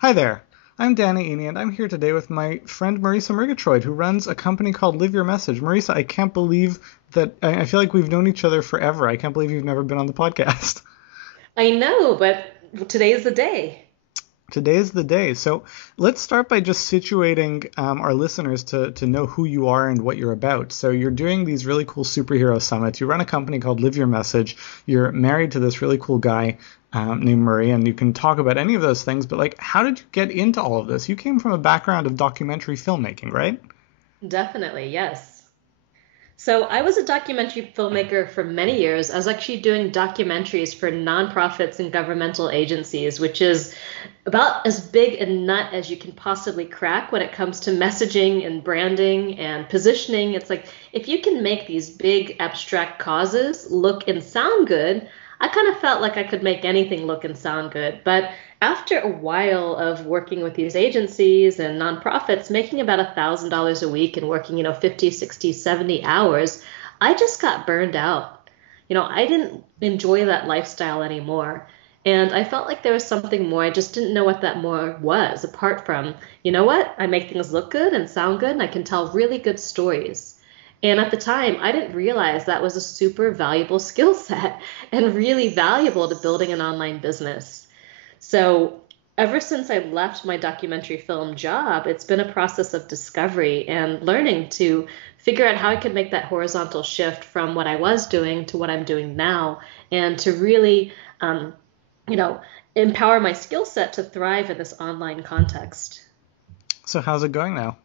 Hi there. I'm Danny Eni, and I'm here today with my friend Marisa Murgatroyd, who runs a company called Live Your Message. Marisa, I can't believe that I feel like we've known each other forever. I can't believe you've never been on the podcast. I know, but today is the day. Today is the day. So let's start by just situating our listeners to know who you are and what you're about. So you're doing these really cool superhero summits. You run a company called Live Your Message. You're married to this really cool guy named Murray, and you can talk about any of those things. But like, how did you get into all of this? You came from a background of documentary filmmaking, right? Definitely, yes. So I was a documentary filmmaker for many years. I was actually doing documentaries for nonprofits and governmental agencies, which is about as big a nut as you can possibly crack when it comes to messaging and branding and positioning. It's like if you can make these big abstract causes look and sound good, I kind of felt like I could make anything look and sound good. But after a while of working with these agencies and nonprofits, making about $1,000 a week and working, 50, 60, 70 hours, I just got burned out. I didn't enjoy that lifestyle anymore. And I felt like there was something more. I just didn't know what that more was, apart from, you know what? I make things look good and sound good, and I can tell really good stories. And at the time, I didn't realize that was a super valuable skill set and really valuable to building an online business. So ever since I left my documentary film job, it's been a process of discovery and learning to figure out how I could make that horizontal shift from what I was doing to what I'm doing now, and to really, you know, empower my skill set to thrive in this online context. So how's it going now?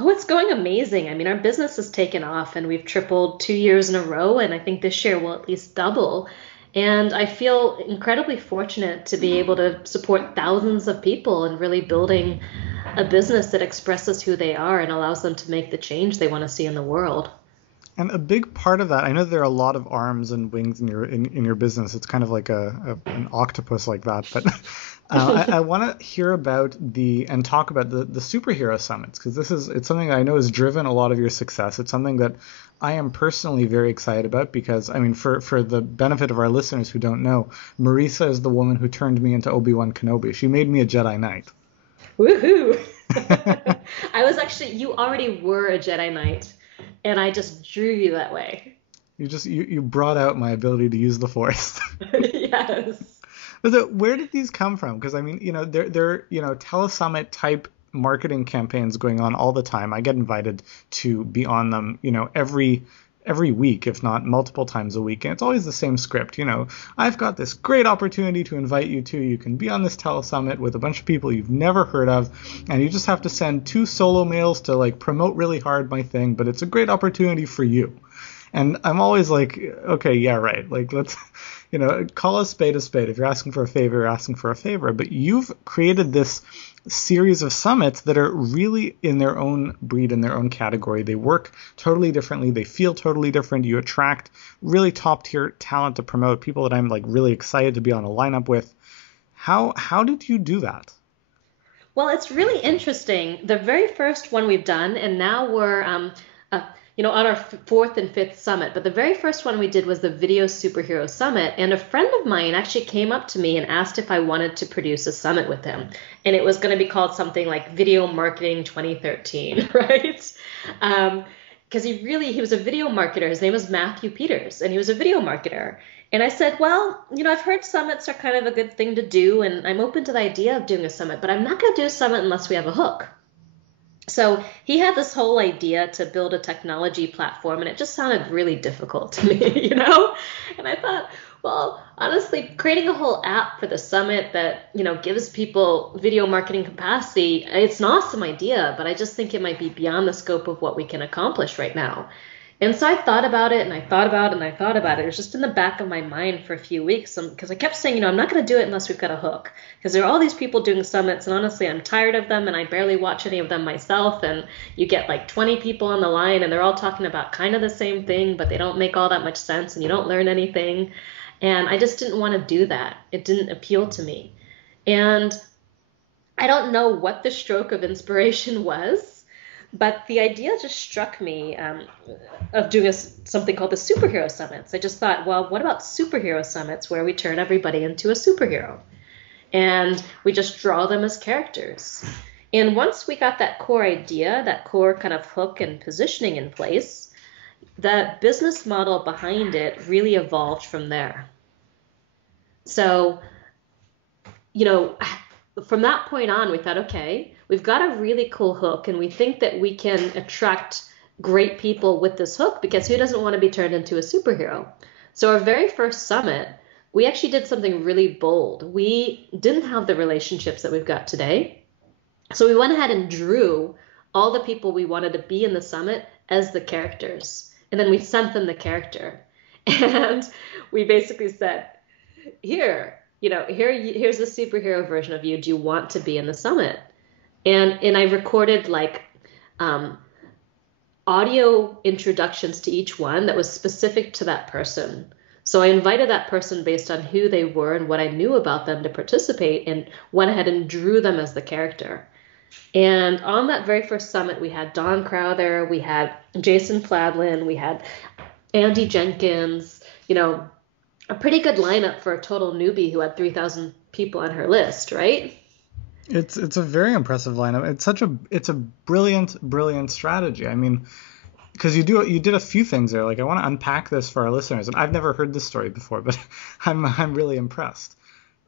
Oh, it's going amazing. I mean, our business has taken off and we've tripled 2 years in a row, and I think this year will at least double. And I feel incredibly fortunate to be able to support thousands of people and really building a business that expresses who they are and allows them to make the change they want to see in the world. And a big part of that, I know there are a lot of arms and wings in your business. It's kind of like an octopus like that. But I want to hear about and talk about the superhero summits, because it's something I know has driven a lot of your success. It's something that I am personally very excited about because, I mean, for the benefit of our listeners who don't know, Marisa is the woman who turned me into Obi-Wan Kenobi. She made me a Jedi Knight. Woohoo! I was actually, you already were a Jedi Knight, and I just drew you that way. You brought out my ability to use the Force. Yes. But where did these come from? Because I mean, they're telesummit type marketing campaigns going on all the time. I get invited to be on them, every week, if not multiple times a week, and it's always the same script. I've got this great opportunity to invite you to. You can be on this telesummit with a bunch of people you've never heard of, and you just have to send 2 solo mails to like promote really hard my thing. But it's a great opportunity for you. And I'm always like, okay, yeah, right. Like, let's, call a spade a spade. If you're asking for a favor, you're asking for a favor. But you've created this series of summits that are really in their own breed, in their own category. They work totally differently. They feel totally different. You attract really top tier talent to promote, people that I'm like really excited to be on a lineup with. How did you do that? Well, it's really interesting. The very first one we've done, and now we're, uh, on our fourth and fifth summit. But the very first one we did was the Video Superhero Summit, and a friend of mine actually came up to me and asked if I wanted to produce a summit with him, and it was going to be called something like Video Marketing 2013, right? Because he was a video marketer. His name was Matthew Peters, and he was a video marketer. And I said, well, I've heard summits are kind of a good thing to do, and I'm open to the idea of doing a summit, but I'm not going to do a summit unless we have a hook. So he had this whole idea to build a technology platform, and it just sounded really difficult to me. And I thought, well, honestly, creating a whole app for the summit that, gives people video marketing capacity, it's an awesome idea, but I just think it might be beyond the scope of what we can accomplish right now. And so I thought about it, and I thought about it, and I thought about it. It was just in the back of my mind for a few weeks because I kept saying, I'm not going to do it unless we've got a hook. Because there are all these people doing summits, and honestly, I'm tired of them, and I barely watch any of them myself. And you get like 20 people on the line, and they're all talking about kind of the same thing, but they don't make all that much sense, and you don't learn anything. And I just didn't want to do that. It didn't appeal to me. And I don't know what the stroke of inspiration was, but the idea just struck me of doing something called the superhero summits. I just thought, well, what about superhero summits where we turn everybody into a superhero? and we just draw them as characters. And once we got that core idea, that core kind of hook and positioning in place, that business model behind it really evolved from there. So, you know, from that point on, we thought, okay, we've got a really cool hook, and we think that we can attract great people with this hook, because who doesn't want to be turned into a superhero? So our very first summit, we actually did something really bold. We didn't have the relationships that we've got today. So we went ahead and drew all the people we wanted to be in the summit as the characters. And then we sent them the character. And we basically said, here's the superhero version of you. Do you want to be in the summit? And I recorded like audio introductions to each one that was specific to that person. So I invited that person based on who they were and what I knew about them to participate, and went ahead and drew them as the character. And on that very first summit, we had Don Crowther, we had Jason Fladlin, we had Andy Jenkins, a pretty good lineup for a total newbie who had 3,000 people on her list, right? It's a very impressive lineup. It's a brilliant strategy. I mean, because you did a few things there. Like, I want to unpack this for our listeners, and I've never heard this story before, but I'm really impressed.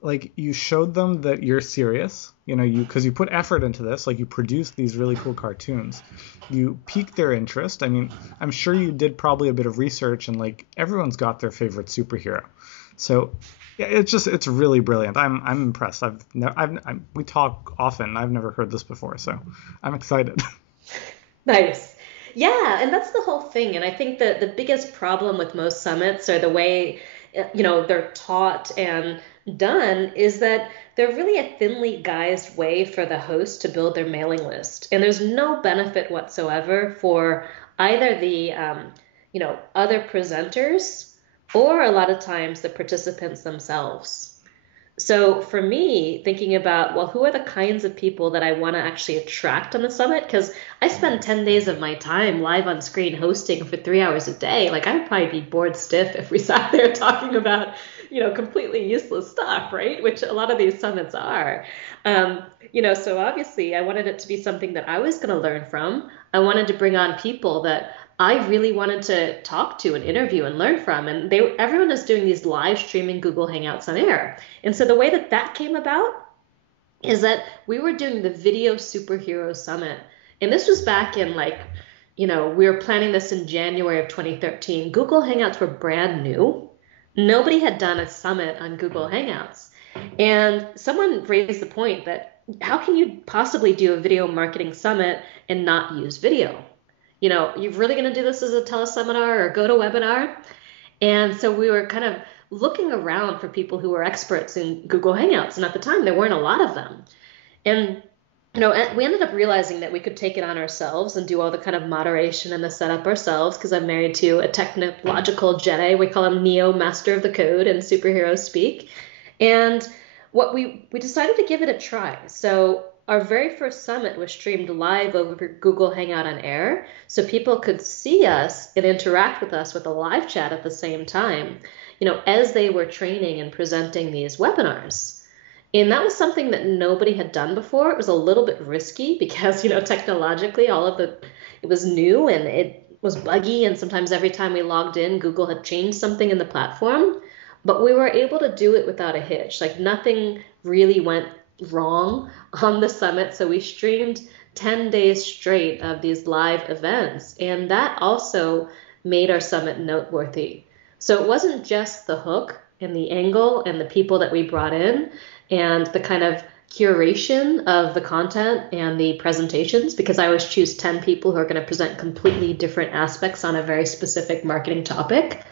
Like, you showed them that you're serious, because you put effort into this. Like, you produced these really cool cartoons. You piqued their interest. I mean, I'm sure you did probably a bit of research, and like, everyone's got their favorite superhero. So yeah, it's really brilliant. I'm impressed. We talk often. I've never heard this before, so I'm excited. Nice. Yeah, and that's the whole thing. And I think that the biggest problem with most summits, or the way they're taught and done, is that they're really a thinly guised way for the host to build their mailing list. And there's no benefit whatsoever for either the other presenters, or a lot of times the participants themselves. So for me, thinking about, well, who are the kinds of people that I want to actually attract on the summit? Because I spend 10 days of my time live on screen hosting for 3 hours a day. Like, I'd probably be bored stiff if we sat there talking about, completely useless stuff, right? Which a lot of these summits are. So obviously I wanted it to be something that I was going to learn from. I wanted to bring on people that I really wanted to talk to and interview and learn from. And everyone is doing these live streaming Google Hangouts on air. And so the way that came about is that we were doing the Video Superhero Summit. And this was back in we were planning this in January of 2013. Google Hangouts were brand new. Nobody had done a summit on Google Hangouts. And someone raised the point that, how can you possibly do a video marketing summit and not use video? You're really going to do this as a teleseminar or go to webinar? And so we were kind of looking around for people who were experts in Google Hangouts. And at the time, there weren't a lot of them. And, we ended up realizing that we could take it on ourselves and do all the kind of moderation and the setup ourselves, because I'm married to a technological Jedi. We call him Neo, Master of the Code, and superhero speak. And what we decided to give it a try. So our very first summit was streamed live over Google Hangout on Air, so people could see us and interact with us with a live chat at the same time, as they were training and presenting these webinars. And that was something that nobody had done before. It was a little bit risky because, technologically, it was new and it was buggy. And sometimes every time we logged in, Google had changed something in the platform. But we were able to do it without a hitch. Like, nothing really went wrong on the summit. So we streamed 10 days straight of these live events. And that also made our summit noteworthy. So it wasn't just the hook and the angle and the people that we brought in and the kind of curation of the content and the presentations, because I always choose 10 people who are going to present completely different aspects on a very specific marketing topic.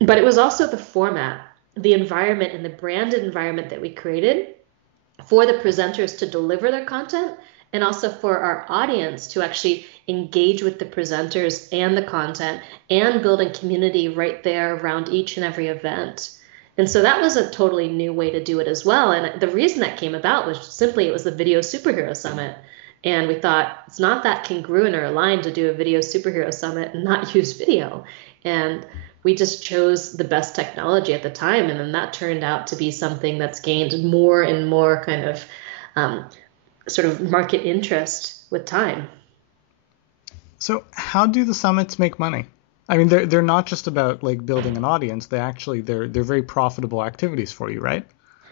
But it was also the format, the environment, and the branded environment that we created for the presenters to deliver their content, and also for our audience to actually engage with the presenters and the content and building community right there around each and every event. And so that was a totally new way to do it as well. And the reason that came about was simply it was the Video Superhero Summit. And we thought it's not that congruent or aligned to do a Video Superhero Summit and not use video. And We just chose the best technology at the time, and then that turned out to be something that's gained more and more kind of um, sort of market interest with time. So how do the summits make money? I mean, they're not just about like building an audience. They're very profitable activities for you, right?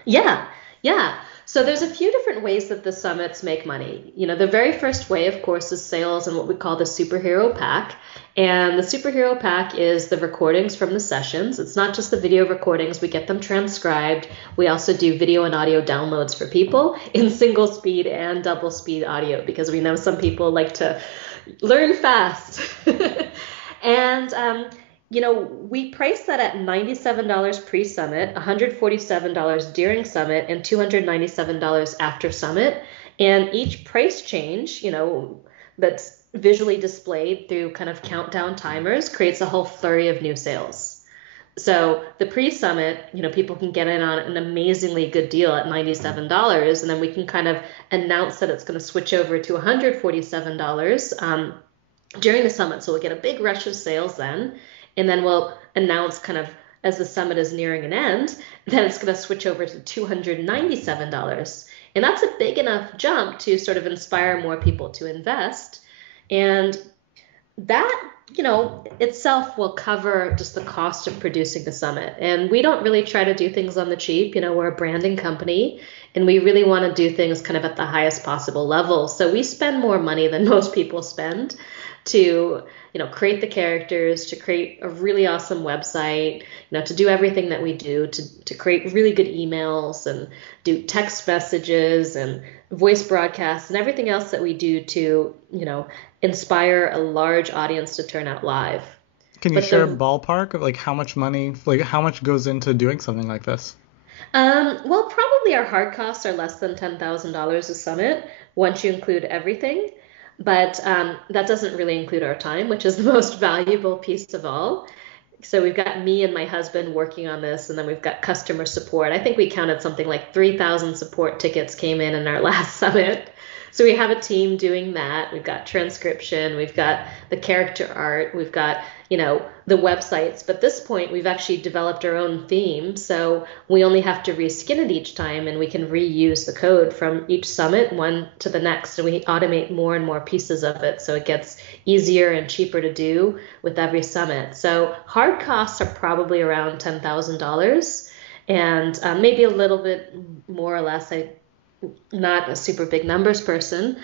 Yeah, yeah. So there's a few different ways that the summits make money. The very first way, of course, is sales and what we call the superhero pack. And the superhero pack is the recordings from the sessions. It's not just the video recordings, we get them transcribed. We also do video and audio downloads for people in single speed and double speed audio because we know some people like to learn fast. And we price that at $97 pre-summit, $147 during summit, and $297 after summit. And each price change, that's visually displayed through kind of countdown timers creates a whole flurry of new sales. So the pre-summit, people can get in on an amazingly good deal at $97, and then we can kind of announce that it's going to switch over to $147 during the summit. So we'll get a big rush of sales then. And then we'll announce kind of as the summit is nearing an end, then it's going to switch over to $297. And that's a big enough jump to sort of inspire more people to invest. And that, itself will cover just the cost of producing the summit. And we don't really try to do things on the cheap. We're a branding company and we really want to do things kind of at the highest possible level. So we spend more money than most people spend to create the characters, to create a really awesome website, to do everything that we do, to create really good emails and do text messages and voice broadcasts and everything else that we do to, inspire a large audience to turn out live. Can you share a ballpark of like how much money, like how much goes into doing something like this? Well, probably our hard costs are less than $10,000 a summit once you include everything. But that doesn't really include our time, which is the most valuable piece of all. So we've got me and my husband working on this, and then we've got customer support. I think we counted something like 3,000 support tickets came in our last summit. So we have a team doing that. We've got transcription, we've got the character art, we've got, the websites. But at this point, we've actually developed our own theme. So we only have to reskin it each time, and we can reuse the code from each summit one to the next. And we automate more and more pieces of it. So it gets easier and cheaper to do with every summit. So hard costs are probably around $10,000 and maybe a little bit more or less. I'm not a super big numbers person.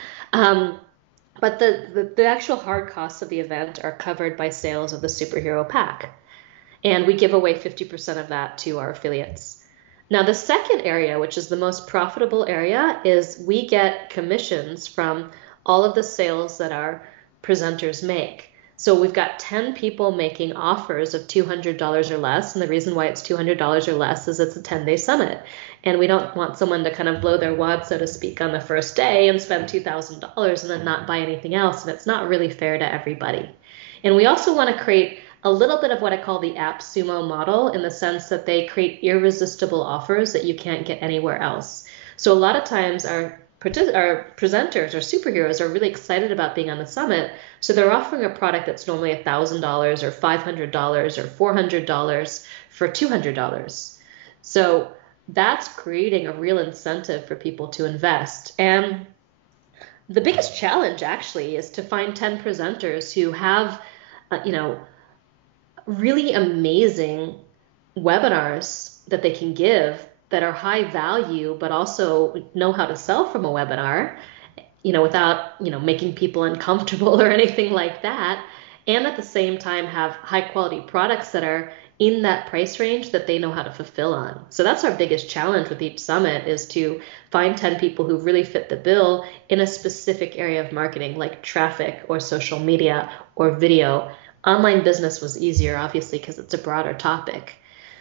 But the actual hard costs of the event are covered by sales of the superhero pack. And we give away 50% of that to our affiliates. Now, the second area, which is the most profitable area, is we get commissions from all of the sales that our presenters make. So we've got 10 people making offers of $200 or less. And the reason why it's $200 or less is it's a 10-day summit. And we don't want someone to kind of blow their wad, so to speak, on the first day and spend $2,000 and then not buy anything else. And it's not really fair to everybody. And we also want to create a little bit of what I call the app sumo model in the sense that they create irresistible offers that you can't get anywhere else. So a lot of times our presenters or superheroes are really excited about being on the summit. So they're offering a product that's normally $1,000 or $500 or $400 for $200. So that's creating a real incentive for people to invest. And the biggest challenge actually is to find 10 presenters who have, really amazing webinars that they can give that are high value, but also know how to sell from a webinar, without, making people uncomfortable or anything like that. And at the same time have high quality products that are in that price range that they know how to fulfill on. So that's our biggest challenge with each summit is to find 10 people who really fit the bill in a specific area of marketing like traffic or social media or video. Online business was easier, obviously, because it's a broader topic.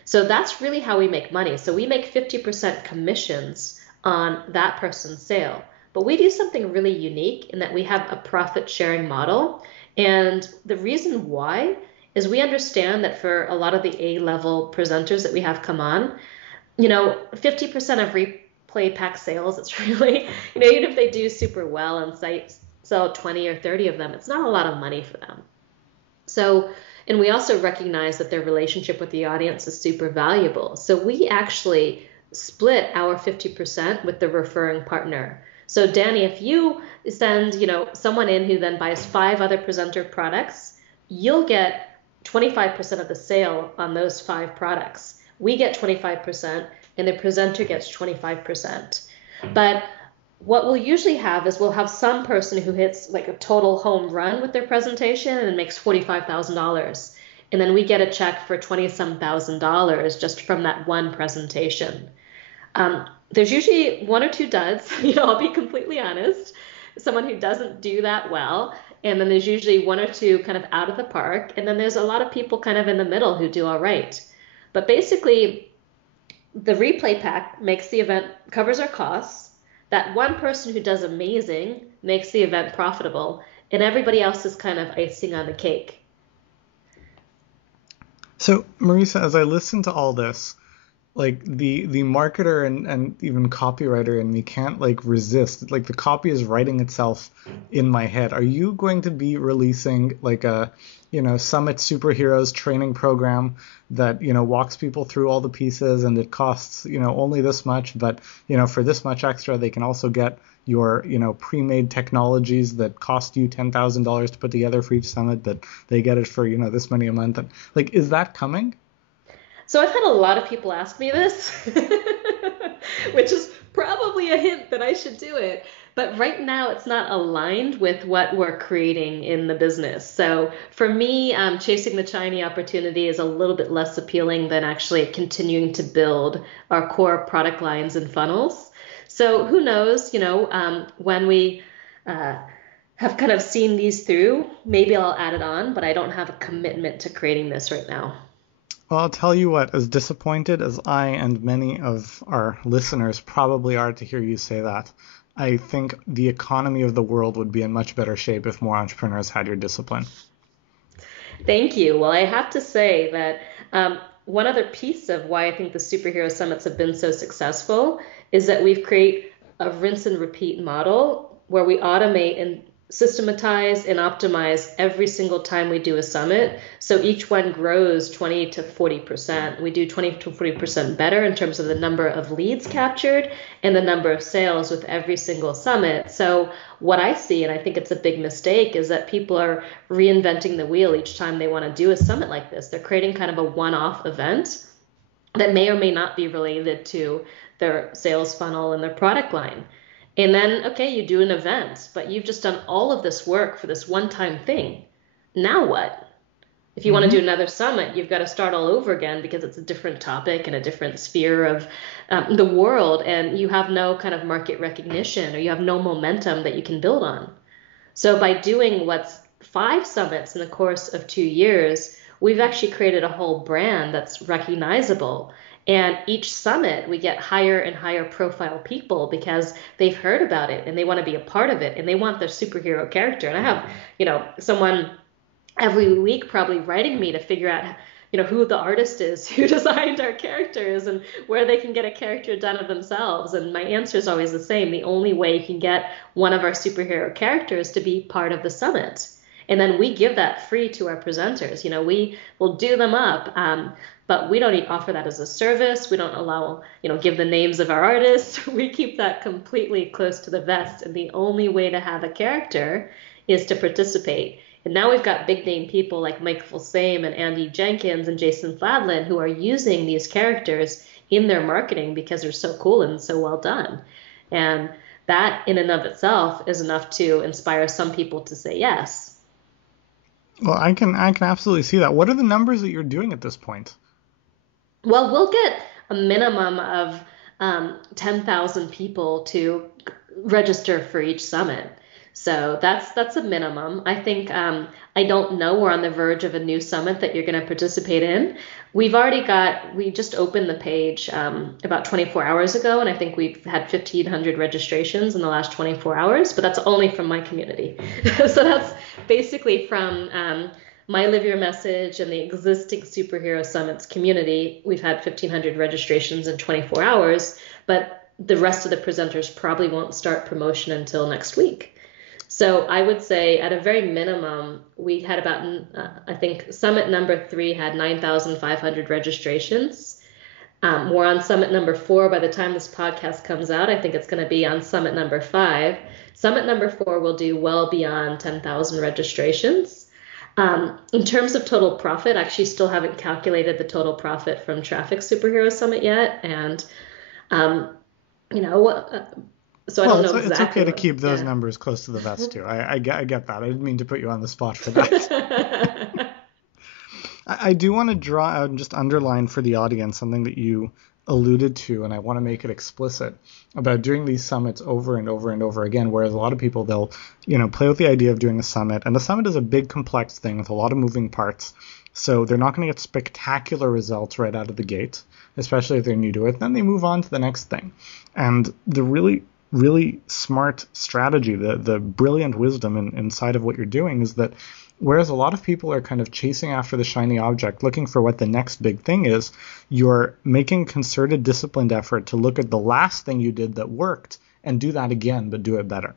So that's really how we make money. So we make 50% commissions on that person's sale. But we do something really unique in that we have a profit sharing model. And the reason why is we understand that for a lot of the A-level presenters that we have come on, 50% of replay pack sales, it's really, even if they do super well and sell 20 or 30 of them, it's not a lot of money for them. So, and we also recognize that their relationship with the audience is super valuable. So we actually split our 50% with the referring partner. So Danny, if you send, someone in who then buys 5 other presenter products, you'll get 25% of the sale on those 5 products. We get 25% and the presenter gets 25%. But what we'll usually have is we'll have some person who hits like a total home run with their presentation and makes $45,000. And then we get a check for 20-some thousand dollars just from that one presentation. There's usually 1 or 2 duds, I'll be completely honest, someone who doesn't do that well. And then there's usually 1 or 2 kind of out of the park. And then there's a lot of people kind of in the middle who do all right. But basically, the replay pack makes the event, covers our costs. That one person who does amazing makes the event profitable. And everybody else is kind of icing on the cake. So, Marisa, as I listen to all this, like the marketer and even copywriter in me can't like resist. Like the copy is writing itself in my head. Are you going to be releasing like a Summit Superheroes training program that walks people through all the pieces, and it costs only this much, but for this much extra they can also get your pre-made technologies that cost you $10,000 to put together for each summit, but they get it for this many a month? And, like, is that coming? So I've had a lot of people ask me this, which is probably a hint that I should do it. But right now, it's not aligned with what we're creating in the business. So for me, chasing the shiny opportunity is a little bit less appealing than actually continuing to build our core product lines and funnels. So who knows, when we have kind of seen these through, maybe I'll add it on, but I don't have a commitment to creating this right now. Well, I'll tell you what, as disappointed as I and many of our listeners probably are to hear you say that, I think the economy of the world would be in much better shape if more entrepreneurs had your discipline. Thank you. Well, I have to say that one other piece of why I think the superhero summits have been so successful is that we've created a rinse and repeat model where we automate and systematize and optimize every single time we do a summit. So each one grows 20 to 40%. We do 20 to 40% better in terms of the number of leads captured and the number of sales with every single summit. So what I see, and I think it's a big mistake, is that people are reinventing the wheel each time they want to do a summit like this. They're creating kind of a one-off event that may or may not be related to their sales funnel and their product line. And then, okay, you do an event, but you've just done all of this work for this one-time thing. Now what? If you want to do another summit, you've got to start all over again because it's a different topic and a different sphere of the world, and you have no kind of market recognition or you have no momentum that you can build on. So by doing what's 5 summits in the course of 2 years, we've actually created a whole brand that's recognizable. And each summit, we get higher and higher profile people because they've heard about it and they want to be a part of it and they want their superhero character. And I have, someone every week probably writing me to figure out, who the artist is who designed our characters and where they can get a character done of themselves. And my answer is always the same. The only way you can get one of our superhero characters to be part of the summit. And then we give that free to our presenters. We will do them up. But we don't offer that as a service. We don't allow, give the names of our artists. We keep that completely close to the vest. And the only way to have a character is to participate. And now we've got big name people like Michael Same and Andy Jenkins and Jason Fladlin who are using these characters in their marketing because they're so cool and so well done. And that in and of itself is enough to inspire some people to say yes. Well, I can absolutely see that. What are the numbers that you're doing at this point? Well, we'll get a minimum of 10,000 people to register for each summit. So that's a minimum. I think, I don't know, we're on the verge of a new summit that you're going to participate in. We just opened the page about 24 hours ago, and I think we've had 1,500 registrations in the last 24 hours, but that's only from my community. So that's basically from my Live Your Message and the existing Superhero Summits community. We've had 1,500 registrations in 24 hours, but the rest of the presenters probably won't start promotion until next week. So I would say at a very minimum, we had about, I think summit number 3 had 9,500 registrations. We're on summit number 4. By the time this podcast comes out, I think it's going to be on summit number 5. Summit number 4 will do well beyond 10,000 registrations. In terms of total profit, I actually still haven't calculated the total profit from Traffic Superhero Summit yet. And, you know, so I Well, don't know it's okay exactly to what, keep those yeah. numbers close to the vest too. I get that. I didn't mean to put you on the spot for that. I do want to draw out and just underline for the audience something that you alluded to, and I want to make it explicit about doing these summits over and over and over again, whereas a lot of people, they'll, play with the idea of doing a summit, and the summit is a big, complex thing with a lot of moving parts, so they're not going to get spectacular results right out of the gate, especially if they're new to it. Then they move on to the next thing. And the really smart strategy, the brilliant wisdom inside of what you're doing is that whereas a lot of people are kind of chasing after the shiny object, looking for what the next big thing is, you're making concerted, disciplined effort to look at the last thing you did that worked and do that again, but do it better.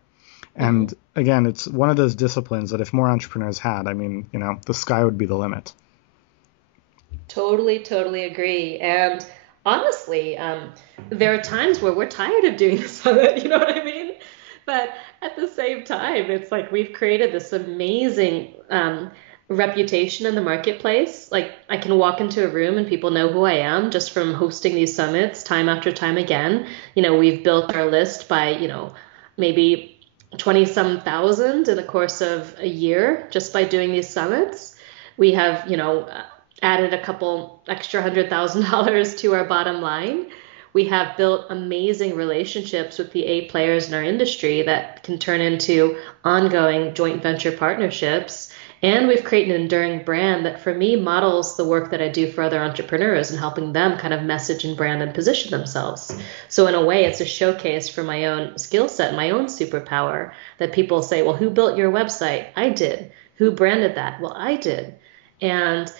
And again, it's one of those disciplines that if more entrepreneurs had, I mean, the sky would be the limit. Totally, totally agree. And honestly, there are times where we're tired of doing the summit, you know what I mean? But at the same time, it's like we've created this amazing reputation in the marketplace. Like I can walk into a room and people know who I am just from hosting these summits time after time again. We've built our list by, maybe 20 some thousand in the course of a year just by doing these summits. We have, added a couple extra $100,000 to our bottom line. We have built amazing relationships with the A players in our industry that can turn into ongoing joint venture partnerships. And we've created an enduring brand that for me models the work that I do for other entrepreneurs and helping them kind of message and brand and position themselves. So in a way, it's a showcase for my own skill set, my own superpower that people say, well, who built your website? I did. Who branded that? Well, I did. And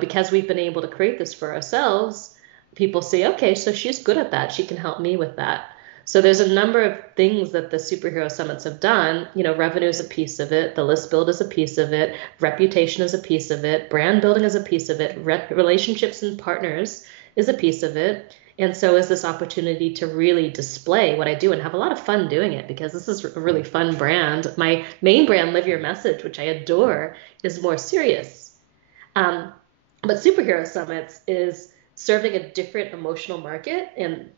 because we've been able to create this for ourselves, people say, okay, so she's good at that. She can help me with that. So there's a number of things that the superhero summits have done. Revenue is a piece of it. The list build is a piece of it. Reputation is a piece of it. Brand building is a piece of it. Relationships and partners is a piece of it. And so is this opportunity to really display what I do and have a lot of fun doing it because this is a really fun brand. My main brand, Live Your Message, which I adore, is more serious. But Superhero Summits is serving a different emotional market, and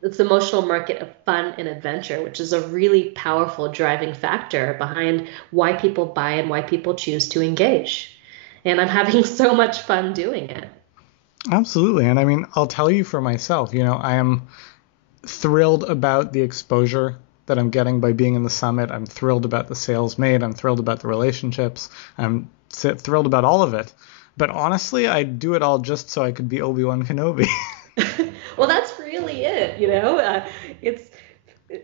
it's the emotional market of fun and adventure, which is a really powerful driving factor behind why people buy and why people choose to engage. And I'm having so much fun doing it. Absolutely. And I mean, I'll tell you for myself, I am thrilled about the exposure that I'm getting by being in the summit. I'm thrilled about the sales made. I'm thrilled about the relationships. I'm thrilled about all of it. But honestly, I do it all just so I could be Obi-Wan Kenobi. Well, that's really it,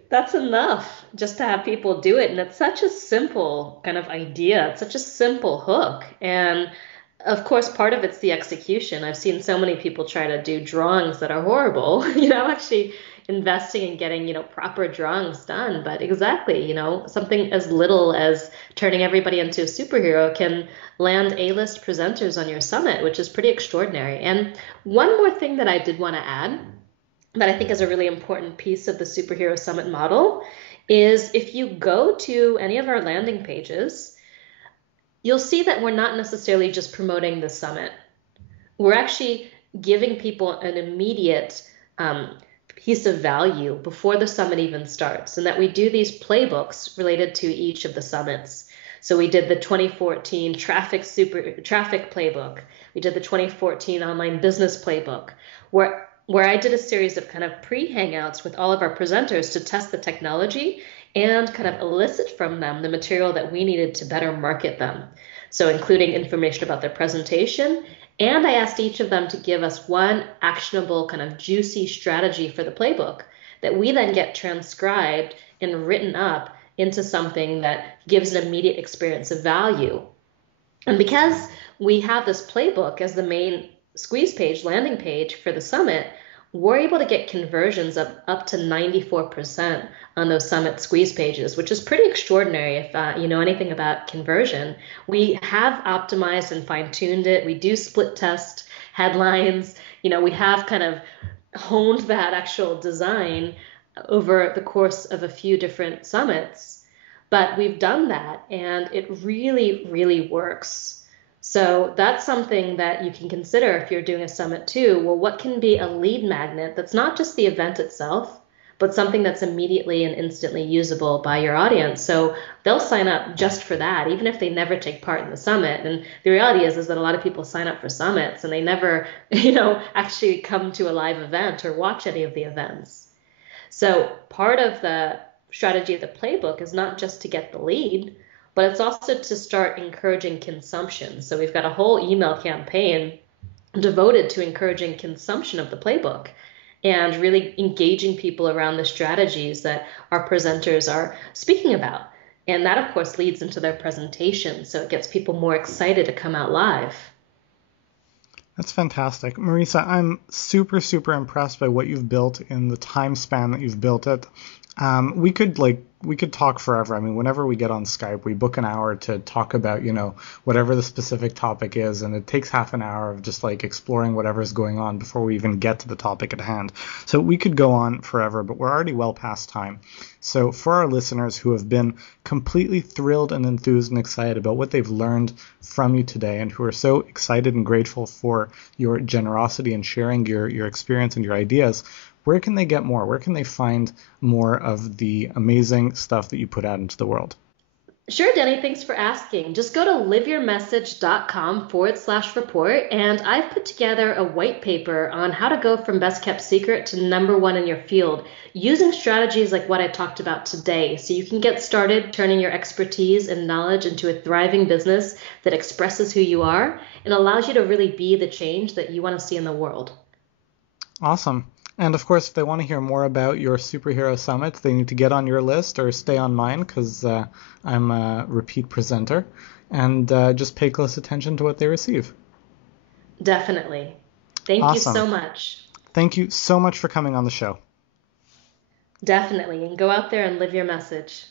that's enough just to have people do it. And it's such a simple kind of idea. It's such a simple hook. And of course, part of it's the execution. I've seen so many people try to do drawings that are horrible, actually investing in getting, proper drawings done. But exactly, something as little as turning everybody into a superhero can land A-list presenters on your summit, which is pretty extraordinary. And one more thing that I did want to add that I think is a really important piece of the Superhero Summit model is if you go to any of our landing pages, you'll see that we're not necessarily just promoting the summit. We're actually giving people an immediate piece of value before the summit even starts, and that we do these playbooks related to each of the summits. So we did the 2014 traffic playbook. We did the 2014 online business playbook, where I did a series of kind of pre-hangouts with all of our presenters to test the technology and kind of elicit from them the material that we needed to better market them. So including information about their presentation. And I asked each of them to give us one actionable kind of juicy strategy for the playbook that we then get transcribed and written up into something that gives an immediate experience of value. And because we have this playbook as the main squeeze page, landing page for the summit, we're able to get conversions of up to 94% on those summit squeeze pages, which is pretty extraordinary if you know anything about conversion. We have optimized and fine-tuned it. We do split test headlines. We have kind of honed that actual design over the course of a few different summits. But we've done that, and it really, really works. So that's something that you can consider if you're doing a summit too. Well, what can be a lead magnet that's not just the event itself, but something that's immediately and instantly usable by your audience? So they'll sign up just for that, even if they never take part in the summit. And the reality is that a lot of people sign up for summits and they never, actually come to a live event or watch any of the events. So part of the strategy of the playbook is not just to get the lead, but it's also to start encouraging consumption. So we've got a whole email campaign devoted to encouraging consumption of the playbook and really engaging people around the strategies that our presenters are speaking about. And that, of course, leads into their presentation. So it gets people more excited to come out live. That's fantastic. Marisa, I'm super, super impressed by what you've built in the time span that you've built it. We could talk forever. I mean, whenever we get on Skype, we book an hour to talk about, whatever the specific topic is, and it takes half an hour of just like exploring whatever's going on before we even get to the topic at hand. So we could go on forever, but we're already well past time. So for our listeners who have been completely thrilled and enthused and excited about what they've learned from you today, and who are so excited and grateful for your generosity and sharing your experience and your ideas, where can they get more? Where can they find more of the amazing stuff that you put out into the world? Sure, Denny, thanks for asking. Just go to liveyourmessage.com/report, and I've put together a white paper on how to go from best kept secret to #1 in your field using strategies like what I talked about today. So you can get started turning your expertise and knowledge into a thriving business that expresses who you are and allows you to really be the change that you want to see in the world. Awesome. And of course, if they want to hear more about your superhero summits, they need to get on your list or stay on mine because I'm a repeat presenter, and just pay close attention to what they receive. Definitely. Thank you Awesome. so much. Thank you so much for coming on the show. Definitely. And go out there and live your message.